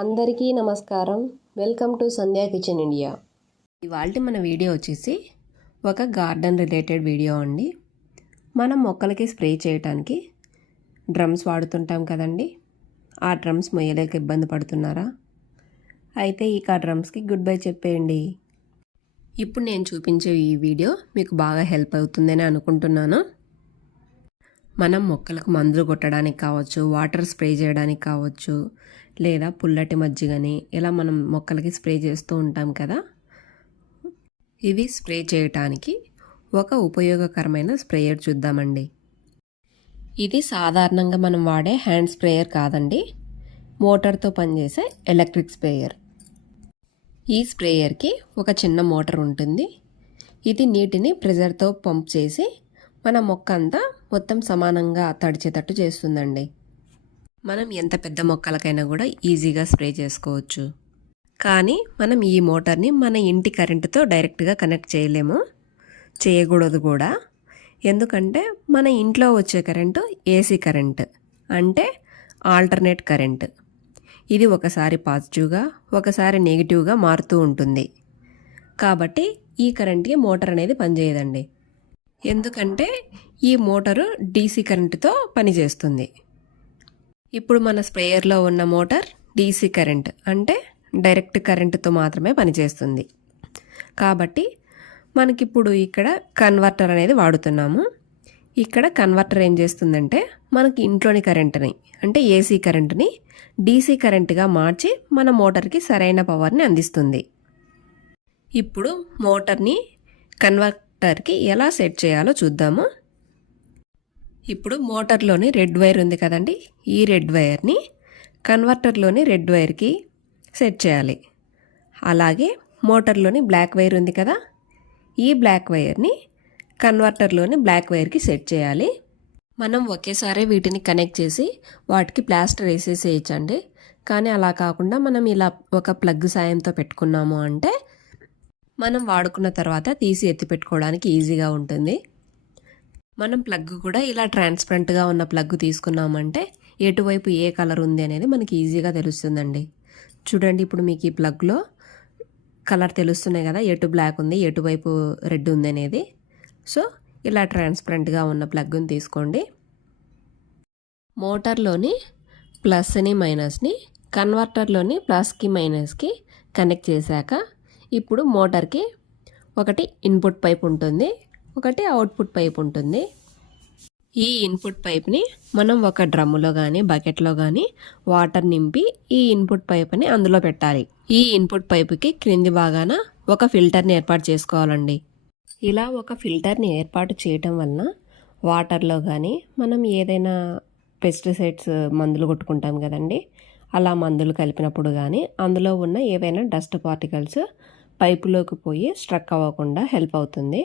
అందరికీ నమస్కారం. Welcome to Sandhya kitchen India. ఇవాల్టి మన వీడియో వచ్చేసి ఒక గార్డెన్ రిలేటెడ్ వీడియో అండి. మనం మొక్కలకి స్ప్రే చేయడానికి డ్రమ్స్ వాడుతుంటాం కదండి. ఆ డ్రమ్స్ మొయ్యలేక ఇబ్బంది పడుతున్నారా? అయితే ఇక ఆ డ్రమ్స్కి గుడ్ బై చెప్పేయండి. ఇప్పుడు నేను చూపించే ఈ వీడియో మీకు బాగా హెల్ప్ అవుతుందని అనుకుంటున్నాను. మనం మొక్కలకు మందులు కొట్టడానికి కావచ్చు, వాటర్ స్ప్రే చేయడానికి కావచ్చు, లేదా పుల్లటి మజ్జిగని ఇలా మనం మొక్కలకి స్ప్రే చేస్తూ ఉంటాం కదా. ఇవి స్ప్రే చేయటానికి ఒక ఉపయోగకరమైన స్ప్రేయర్ చూద్దామండి. ఇది సాధారణంగా మనం వాడే హ్యాండ్ స్ప్రేయర్ కాదండి, మోటార్తో పనిచేసే ఎలక్ట్రిక్ స్ప్రేయర్. ఈ స్ప్రేయర్కి ఒక చిన్న మోటార్ ఉంటుంది. ఇది నీటిని ప్రెజర్తో పంప్ చేసి మన మొక్క అంతా మొత్తం సమానంగా తడిచేటట్టు చేస్తుందండి. మనం ఎంత పెద్ద మొక్కలకైనా కూడా ఈజీగా స్ప్రే చేసుకోవచ్చు. కానీ మనం ఈ మోటార్ని మన ఇంటి కరెంటుతో డైరెక్ట్గా కనెక్ట్ చేయకూడదు కూడా. ఎందుకంటే మన ఇంట్లో వచ్చే కరెంటు ఏసీ కరెంట్, అంటే ఆల్టర్నేట్ కరెంట్. ఇది ఒకసారి పాజిటివ్గా ఒకసారి నెగిటివ్గా మారుతూ ఉంటుంది. కాబట్టి ఈ కరెంట్కి మోటార్ అనేది పనిచేయదండి. ఎందుకంటే ఈ మోటారు డీసీ కరెంటుతో పనిచేస్తుంది. ఇప్పుడు మన స్ప్రేయర్లో ఉన్న మోటార్ డీసీ కరెంట్, అంటే డైరెక్ట్ కరెంటుతో మాత్రమే పనిచేస్తుంది. కాబట్టి మనకిప్పుడు ఇక్కడ కన్వర్టర్ అనేది వాడుతున్నాము. ఇక్కడ కన్వర్టర్ ఏం చేస్తుందంటే మనకి ఇంట్లోని కరెంటుని, అంటే ఏసీ కరెంటుని డీసీ కరెంటుగా మార్చి మన మోటార్కి సరైన పవర్ని అందిస్తుంది. ఇప్పుడు మోటార్ని కన్వర్టర్కి ఎలా సెట్ చేయాలో చూద్దాము. ఇప్పుడు మోటార్లోని రెడ్ వైర్ ఉంది కదండి, ఈ రెడ్ వైర్ని కన్వర్టర్లోని రెడ్ వైర్కి సెట్ చేయాలి. అలాగే మోటార్లోని బ్లాక్ వైర్ ఉంది కదా, ఈ బ్లాక్ వైర్ని కన్వర్టర్లోని బ్లాక్ వైర్కి సెట్ చేయాలి. మనం ఒకేసారి వీటిని కనెక్ట్ చేసి వాటికి ప్లాస్టర్ వేసేసేయచ్చండి. కానీ అలా కాకుండా మనం ఇలా ఒక ప్లగ్ సాయంతో పెట్టుకున్నాము అంటే మనం వాడుకున్న తర్వాత తీసి ఎత్తి పెట్టుకోవడానికి ఈజీగా ఉంటుంది. మనం ప్లగ్ కూడా ఇలా ట్రాన్స్పరెంట్గా ఉన్న ప్లగ్ తీసుకున్నామంటే ఎటువైపు ఏ కలర్ ఉంది అనేది మనకి ఈజీగా తెలుస్తుందండి. చూడండి, ఇప్పుడు మీకు ఈ ప్లగ్లో కలర్ తెలుస్తున్నాయి కదా, ఎటు బ్లాక్ ఉంది ఎటువైపు రెడ్ ఉంది అనేది. సో ఇలా ట్రాన్స్పరెంట్గా ఉన్న ప్లగ్ని తీసుకోండి. మోటార్లోని ప్లస్ని మైనస్ని కన్వర్టర్లోని ప్లస్కి మైనస్కి కనెక్ట్ చేశాక ఇప్పుడు మోటార్కి ఒకటి ఇన్పుట్ పైప్ ఉంటుంది, ఒకటి అవుట్పుట్ పైప్ ఉంటుంది. ఈ ఇన్పుట్ పైప్ని మనం ఒక డ్రమ్ములో కానీ బకెట్లో కానీ వాటర్ నింపి ఈ ఇన్పుట్ పైప్ని అందులో పెట్టాలి. ఈ ఇన్పుట్ పైపుకి క్రింది భాగాన ఒక ఫిల్టర్ని ఏర్పాటు చేసుకోవాలండి. ఇలా ఒక ఫిల్టర్ని ఏర్పాటు చేయటం వలన వాటర్లో కానీ మనం ఏదైనా పెస్టిసైడ్స్ మందులు కొట్టుకుంటాం కదండి, అలా మందులు కలిపినప్పుడు కానీ అందులో ఉన్న ఏవైనా డస్ట్ పార్టికల్స్ పైపులోకి పోయి స్ట్రక్ అవ్వకుండా హెల్ప్ అవుతుంది.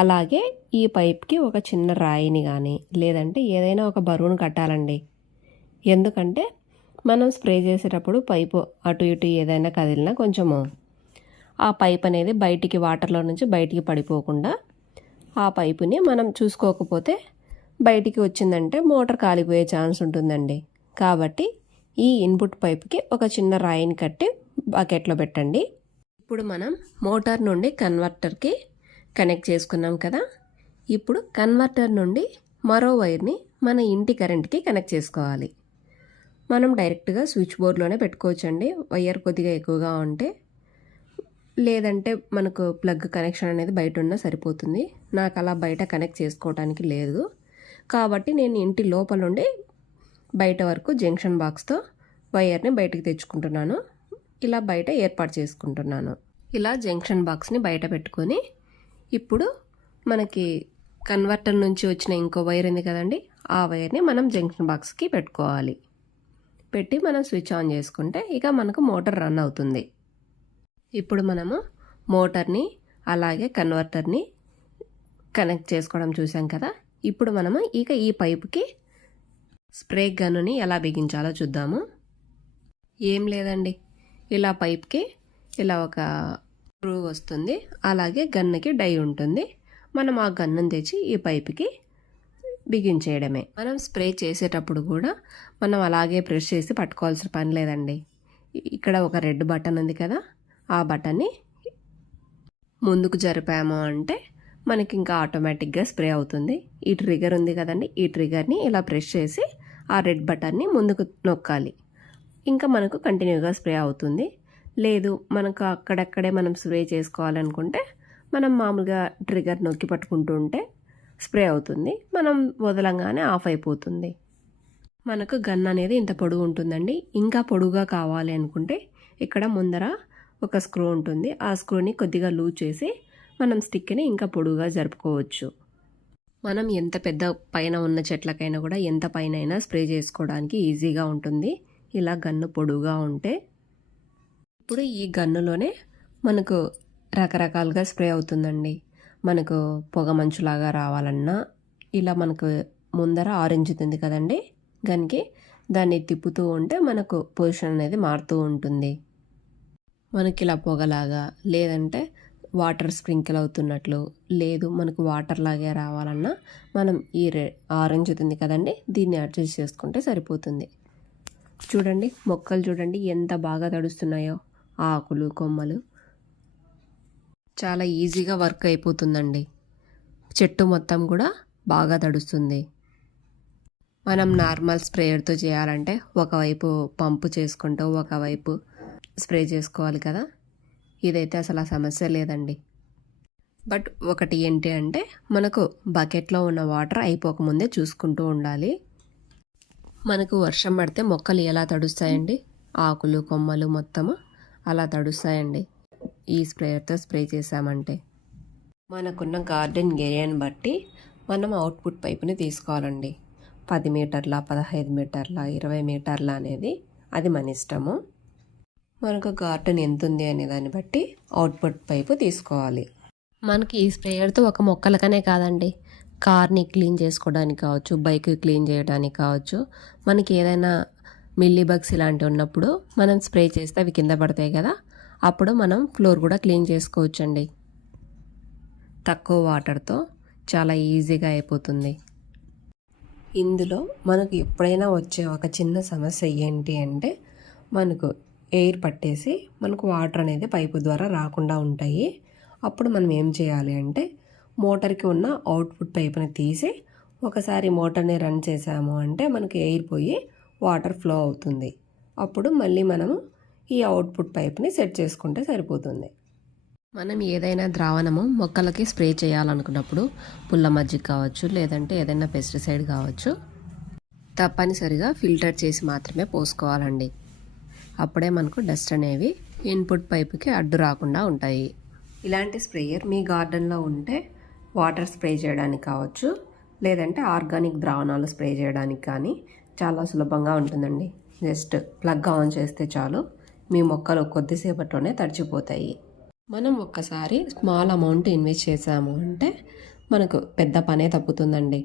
అలాగే ఈ పైప్కి ఒక చిన్న రాయిని కానీ లేదంటే ఏదైనా ఒక బరువును కట్టాలండి. ఎందుకంటే మనం స్ప్రే చేసేటప్పుడు పైపు అటు ఇటు ఏదైనా కదిలినా కొంచెము ఆ పైప్ అనేది బయటికి వాటర్లో నుంచి బయటికి పడిపోకుండా ఆ పైపుని మనం చూసుకోకపోతే బయటికి వచ్చిందంటే మోటార్ కాలిపోయే ఛాన్స్ ఉంటుందండి. కాబట్టి ఈ ఇన్పుట్ పైప్కి ఒక చిన్న రాయిని కట్టి బకెట్లో పెట్టండి. ఇప్పుడు మనం మోటార్ నుండి కన్వర్టర్కి కనెక్ట్ చేసుకున్నాం కదా. ఇప్పుడు కన్వర్టర్ నుండి మరో వైర్ని మన ఇంటి కరెంట్కి కనెక్ట్ చేసుకోవాలి. మనం డైరెక్ట్గా స్విచ్ బోర్డ్లోనే పెట్టుకోవచ్చండి, వైర్ కొద్దిగా ఎక్కువగా ఉంటే. లేదంటే మనకు ప్లగ్ కనెక్షన్ అనేది బయట ఉన్నా సరిపోతుంది. నాకు అలా బయట కనెక్ట్ చేసుకోవడానికి లేదు కాబట్టి నేను ఇంటి లోపల నుండి బయట వరకు జంక్షన్ బాక్స్తో వైర్ని బయటకు తెచ్చుకుంటున్నాను. ఇలా బయట ఏర్పాటు చేసుకుంటున్నాను. ఇలా జంక్షన్ బాక్స్ని బయట పెట్టుకొని ఇప్పుడు మనకి కన్వర్టర్ నుంచి వచ్చిన ఇంకో వైర్ ఉంది కదండి, ఆ వైర్ని మనం జంక్షన్ బాక్స్కి పెట్టుకోవాలి. పెట్టి మనం స్విచ్ ఆన్ చేసుకుంటే ఇక మనకు మోటార్ రన్ అవుతుంది. ఇప్పుడు మనము మోటార్ని అలాగే కన్వర్టర్ని కనెక్ట్ చేసుకోవడం చూసాం కదా. ఇప్పుడు మనము ఇక ఈ పైపుకి స్ప్రే గన్నుని ఎలా బిగించాలో చూద్దాము. ఏం లేదండి, ఇలా పైప్కి ఇలా ఒక స్క్రూ వస్తుంది, అలాగే గన్నుకి డై ఉంటుంది. మనం ఆ గన్నుని తెచ్చి ఈ పైప్కి బిగించేయడమే. మనం స్ప్రే చేసేటప్పుడు కూడా మనం అలాగే ప్రెస్ చేసి పట్టుకోవాల్సిన పని లేదండి. ఇక్కడ ఒక రెడ్ బటన్ ఉంది కదా, ఆ బటన్ని ముందుకు జరిపాము అంటే మనకి ఇంకా ఆటోమేటిక్గా స్ప్రే అవుతుంది. ఈ ట్రిగర్ ఉంది కదండి, ఈ ట్రిగర్ని ఇలా ప్రెస్ చేసి ఆ రెడ్ బటన్ని ముందుకు నొక్కాలి. ఇంకా మనకు కంటిన్యూగా స్ప్రే అవుతుంది. లేదు మనకు అక్కడక్కడే మనం స్ప్రే చేసుకోవాలనుకుంటే మనం మామూలుగా ట్రిగర్ నొక్కి పట్టుకుంటూ ఉంటే స్ప్రే అవుతుంది. మనం వదలంగానే ఆఫ్ అయిపోతుంది. మనకు గన్ అనేది ఇంత పొడుగు ఉంటుందండి. ఇంకా పొడుగుగా కావాలి అనుకుంటే ఇక్కడ ముందర ఒక స్క్రూ ఉంటుంది. ఆ స్క్రూని కొద్దిగా లూజ్ చేసి మనం స్టిక్ని ఇంకా పొడుగుగా జరుపుకోవచ్చు. మనం ఎంత పెద్ద పైన ఉన్న చెట్లకైనా కూడా ఎంత పైన అయినా స్ప్రే చేసుకోవడానికి ఈజీగా ఉంటుంది ఇలా గన్ను పొడుగుగా ఉంటే. ఇప్పుడు ఈ గన్నులోనే మనకు రకరకాలుగా స్ప్రే అవుతుందండి. మనకు పొగ మంచులాగా రావాలన్నా ఇలా మనకు ముందర ఆరెంజ్ ఉంది కదండి గన్కి, దాన్ని తిప్పుతూ ఉంటే మనకు పొజిషన్ అనేది మారుతూ ఉంటుంది. మనకి ఇలా పొగలాగా, లేదంటే వాటర్ స్ప్రింకిల్ అవుతున్నట్లు, లేదు మనకు వాటర్ లాగే రావాలన్నా మనం ఈ ఆరెంజ్ ఉంది కదండి, దీన్ని అడ్జస్ట్ చేసుకుంటే సరిపోతుంది. చూడండి మొక్కలు చూడండి ఎంత బాగా తడుస్తున్నాయో, ఆకులు కొమ్మలు. చాలా ఈజీగా వర్క్ అయిపోతుందండి. చెట్టు మొత్తం కూడా బాగా తడుస్తుంది. మనం నార్మల్ స్ప్రేయర్తో చేయాలంటే ఒకవైపు పంపు చేసుకుంటూ ఒకవైపు స్ప్రే చేసుకోవాలి కదా, ఇదైతే అసలు ఆ సమస్య లేదండి. బట్ ఒకటి ఏంటి అంటే మనకు బకెట్లో ఉన్న వాటర్ అయిపోకముందే చూసుకుంటూ ఉండాలి. మనకు వర్షం పడితే మొక్కలు ఎలా తడుస్తాయండి, ఆకులు కొమ్మలు మొత్తము అలా తడుస్తాయండి ఈ స్ప్రేయర్తో స్ప్రే చేసామంటే. మనకున్న గార్డెన్ ఏరియాని బట్టి మనం అవుట్పుట్ పైపుని తీసుకోవాలండి. 10 మీటర్ల, 15 మీటర్ల, 20 మీటర్ల అనేది అది మన ఇష్టము. మనకు గార్డెన్ ఎంత ఉంది అనే దాన్ని బట్టి అవుట్పుట్ పైపు తీసుకోవాలి. మనకి ఈ స్ప్రేయర్తో ఒక మొక్కలకనే కాదండి, కార్ని క్లీన్ చేసుకోవడానికి కావచ్చు, బైక్ క్లీన్ చేయడానికి కావచ్చు, మనకి ఏదైనా మిల్లీ బగ్స్ ఇలాంటివి ఉన్నప్పుడు మనం స్ప్రే చేస్తే అవి కింద పడతాయి కదా, అప్పుడు మనం ఫ్లోర్ కూడా క్లీన్ చేసుకోవచ్చండి. తక్కువ వాటర్తో చాలా ఈజీగా అయిపోతుంది. ఇందులో మనకు ఎప్పుడైనా వచ్చే ఒక చిన్న సమస్య ఏంటి అంటే మనకు ఎయిర్ పట్టేసి మనకు వాటర్ అనేది పైపు ద్వారా రాకుండా ఉంటాయి. అప్పుడు మనం ఏం చేయాలి అంటే మోటార్కి ఉన్న అవుట్పుట్ పైపుని తీసి ఒకసారి మోటార్ని రన్ చేసాము అంటే మనకి ఎయిర్ పోయి వాటర్ ఫ్లో అవుతుంది. అప్పుడు మళ్ళీ మనము ఈ అవుట్పుట్ పైప్ని సెట్ చేసుకుంటే సరిపోతుంది. మనం ఏదైనా ద్రావణము మొక్కలకి స్ప్రే చేయాలనుకున్నప్పుడు పుల్ల మజ్జిగ కావచ్చు, లేదంటే ఏదైనా పెస్టిసైడ్ కావచ్చు, తప్పనిసరిగా ఫిల్టర్ చేసి మాత్రమే పోసుకోవాలండి. అప్పుడే మనకు డస్ట్ అనేవి ఇన్పుట్ పైపుకి అడ్డు రాకుండా ఉంటాయి. ఇలాంటి స్ప్రేయర్ మీ గార్డెన్లో ఉంటే వాటర్ స్ప్రే చేయడానికి కావచ్చు, లేదంటే ఆర్గానిక్ ద్రావణాలు స్ప్రే చేయడానికి కానీ చాలా సులభంగా ఉంటుందండి. జస్ట్ ప్లగ్ ఆన్ చేస్తే చాలు, మీ మొక్కలు కొద్దిసేపట్లోనే తడిచిపోతాయి. మనం ఒక్కసారి స్మాల్ అమౌంట్ ఇన్వెస్ట్ చేసాము అంటే మనకు పెద్ద పనే తప్పుతుందండి.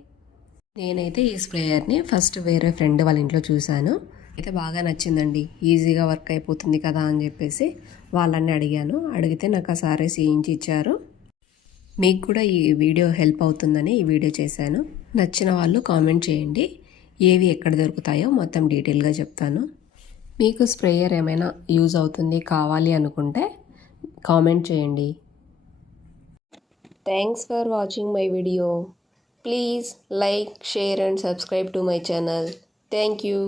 నేనైతే ఈ స్ప్రేయర్ని ఫస్ట్ వేరే ఫ్రెండ్ వాళ్ళ ఇంట్లో చూశాను, అయితే బాగా నచ్చిందండి. ఈజీగా వర్క్ అయిపోతుంది కదా అని చెప్పేసి వాళ్ళని అడిగాను. అడిగితే నాకు ఆ సారీస్ చేయించి ఇచ్చారు. మీకు కూడా ఈ వీడియో హెల్ప్ అవుతుందని ఈ వీడియో చేశాను. నచ్చిన వాళ్ళు కామెంట్ చేయండి, ఏవి ఎక్కడ దొరుకుతాయో మొత్తం డీటెయిల్గా చెప్తాను. మీకు స్ప్రేయర్ ఏమైనా యూజ్ అవుతుంది కావాలి అనుకుంటే కామెంట్ చేయండి. Thanks for watching my video. Please like, share and subscribe to my channel. Thank you.